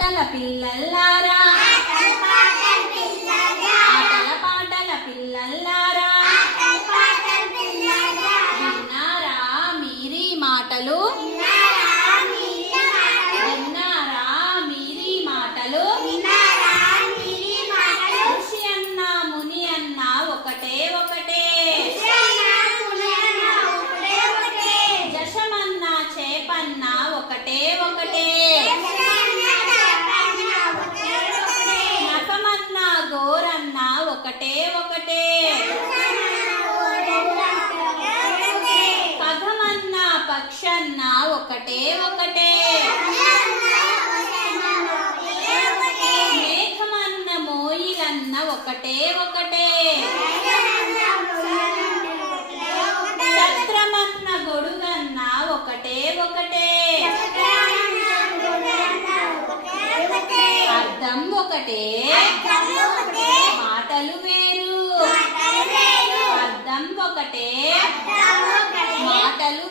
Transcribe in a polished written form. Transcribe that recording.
పాటల పిల్లల్లారా ఆటల పాటల పిల్లల్లారా విన్నారా మీరీ మాటలు విన్నారా మీరీ మాటలు ఋషి అన్న ముని అన్న ఒకటే ఒకటే జషమన్న చేపన్న ఒకటే ఒకటే నఖమన్న గోరన్న ఒకటే ఒకటే కథమన్న పక్షన్న ఒకటే ఒకటే మేఘమన్న మోయిలన్న ఒకటే ఒకటే ఛత్రమన్న గొడుగన్న ఒకటే ఒకటే అర్థం ఒకటే మాటలు వేరు అర్థం ఒకటే మాటలు